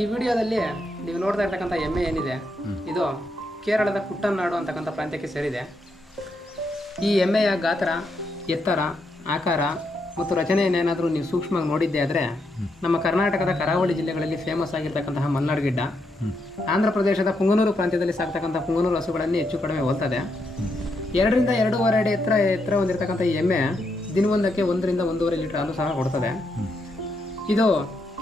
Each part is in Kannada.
ಈ ವಿಡಿಯೋದಲ್ಲಿ ನೀವು ನೋಡ್ತಾ ಇರ್ತಕ್ಕಂಥ ಎಮ್ಮೆ ಏನಿದೆ ಇದು ಕೇರಳದ ಕುಟ್ಟನಾಡು ಅಂತಕ್ಕಂಥ ಪ್ರಾಂತ್ಯಕ್ಕೆ ಸೇರಿದೆ. ಈ ಎಮ್ಮೆಯ ಗಾತ್ರ ಎತ್ತರ ಆಕಾರ ಮತ್ತು ರಚನೆಯನ್ನೇನಾದರೂ ನೀವು ಸೂಕ್ಷ್ಮವಾಗಿ ನೋಡಿದ್ದೆ ಆದರೆ ನಮ್ಮ ಕರ್ನಾಟಕದ ಕರಾವಳಿ ಜಿಲ್ಲೆಗಳಲ್ಲಿ ಫೇಮಸ್ ಆಗಿರ್ತಕ್ಕಂತಹ ಮಲ್ನಾಡ್ ಗಿಡ್ಡ ಆಂಧ್ರ ಪ್ರದೇಶದ ಪುಂಗನೂರು ಪ್ರಾಂತ್ಯದಲ್ಲಿ ಸಾಕ್ತಕ್ಕಂಥ ಪುಂಗನೂರು ಹಸುಗಳನ್ನೇ ಹೆಚ್ಚು ಕಡಿಮೆ ಹೋಲ್ತದೆ. ಎರಡರಿಂದ ಎರಡೂವರೆ ಅಡಿ ಎತ್ತರ ಎತ್ತರ ಹೊಂದಿರತಕ್ಕಂಥ ಈ ಎಮ್ಮೆ ದಿನವೊಂದಕ್ಕೆ ಒಂದರಿಂದ ಒಂದೂವರೆ ಲೀಟರ್ ಹಾಲು ಸಹ ಕೊಡ್ತದೆ. ಇದು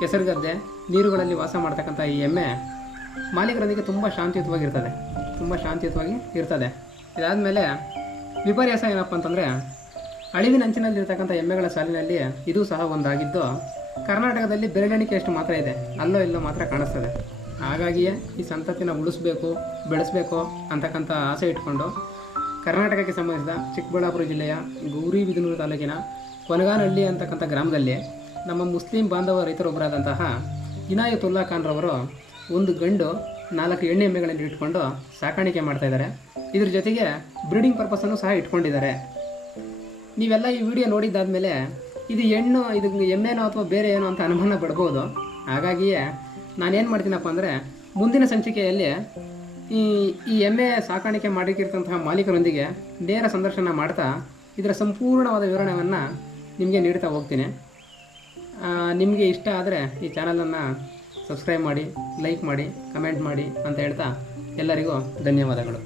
ಕೆಸರುಗದ್ದೆ ನೀರುಗಳಲ್ಲಿ ವಾಸ ಮಾಡ್ತಕ್ಕಂಥ ಈ ಎಮ್ಮೆ ಮಾಲೀಕರೊಂದಿಗೆ ತುಂಬ ಶಾಂತಿಯುತವಾಗಿರ್ತದೆ. ತುಂಬ ಶಾಂತಿಯುತವಾಗಿ ಇರ್ತದೆ. ಇದಾದಮೇಲೆ ವಿಪರ್ಯಾಸ ಏನಪ್ಪ ಅಂತಂದರೆ ಅಳಿವಿನಂಚಿನಲ್ಲಿರ್ತಕ್ಕಂಥ ಎಮ್ಮೆಗಳ ಸಾಲಿನಲ್ಲಿ ಇದು ಸಹ ಒಂದಾಗಿದ್ದು, ಕರ್ನಾಟಕದಲ್ಲಿ ಬೆರಳೆಣಿಕೆಯಷ್ಟು ಮಾತ್ರ ಇದೆ. ಅಲ್ಲೋ ಇಲ್ಲೋ ಮಾತ್ರ ಕಾಣಿಸ್ತದೆ. ಹಾಗಾಗಿಯೇ ಈ ಸಂತತಿನ ಉಳಿಸ್ಬೇಕು, ಬೆಳೆಸಬೇಕು ಅಂತಕ್ಕಂಥ ಆಸೆ ಇಟ್ಕೊಂಡು, ಕರ್ನಾಟಕಕ್ಕೆ ಸಂಬಂಧಿಸಿದ ಚಿಕ್ಕಬಳ್ಳಾಪುರ ಜಿಲ್ಲೆಯ ಗೌರಿಬಿದನೂರು ತಾಲೂಕಿನ ಕೊನಗಾನಹಳ್ಳಿ ಅಂತಕ್ಕಂಥ ಗ್ರಾಮದಲ್ಲಿ ನಮ್ಮ ಮುಸ್ಲಿಂ ಬಾಂಧವ ರೈತರೊಬ್ಬರಾದಂತಹ ಇನಾಯತುಲ್ಲಾ ಖಾನ್ ರವರು ಒಂದು ಗಂಡು ನಾಲ್ಕು ಎಣ್ಣೆ ಎಮ್ಮೆಗಳನ್ನು ಇಟ್ಕೊಂಡು ಸಾಕಾಣಿಕೆ ಮಾಡ್ತಾ ಇದ್ದಾರೆ. ಇದ್ರ ಜೊತೆಗೆ ಬ್ರೀಡಿಂಗ್ ಪರ್ಪಸನ್ನು ಸಹ ಇಟ್ಕೊಂಡಿದ್ದಾರೆ. ನೀವೆಲ್ಲ ಈ ವಿಡಿಯೋ ನೋಡಿದ್ದಾದ್ಮೇಲೆ ಇದು ಹೆಣ್ಣು, ಇದು ಎಮ್ಮೆನೋ ಅಥವಾ ಬೇರೆ ಏನೋ ಅಂತ ಅನುಮಾನ ಪಡ್ಬೋದು. ಹಾಗಾಗಿಯೇ ನಾನೇನು ಮಾಡ್ತೀನಪ್ಪ ಅಂದರೆ ಮುಂದಿನ ಸಂಚಿಕೆಯಲ್ಲಿ ಈ ಈ ಎಮ್ಮೆ ಸಾಕಾಣಿಕೆ ಮಾಡಿಕ್ಕಿರ್ತಂತಹ ಮಾಲೀಕರೊಂದಿಗೆ ನೇರ ಸಂದರ್ಶನ ಮಾಡ್ತಾ ಇದರ ಸಂಪೂರ್ಣವಾದ ವಿವರಣೆಯನ್ನು ನಿಮಗೆ ನೀಡ್ತಾ ಹೋಗ್ತೀನಿ. ನಿಮಗೆ ಇಷ್ಟ ಆದರೆ ಈ ಚಾನಲನ್ನು ಸಬ್ಸ್ಕ್ರೈಬ್ ಮಾಡಿ, ಲೈಕ್ ಮಾಡಿ, ಕಮೆಂಟ್ ಮಾಡಿ ಅಂತ ಹೇಳ್ತಾ ಎಲ್ಲರಿಗೂ ಧನ್ಯವಾದಗಳು.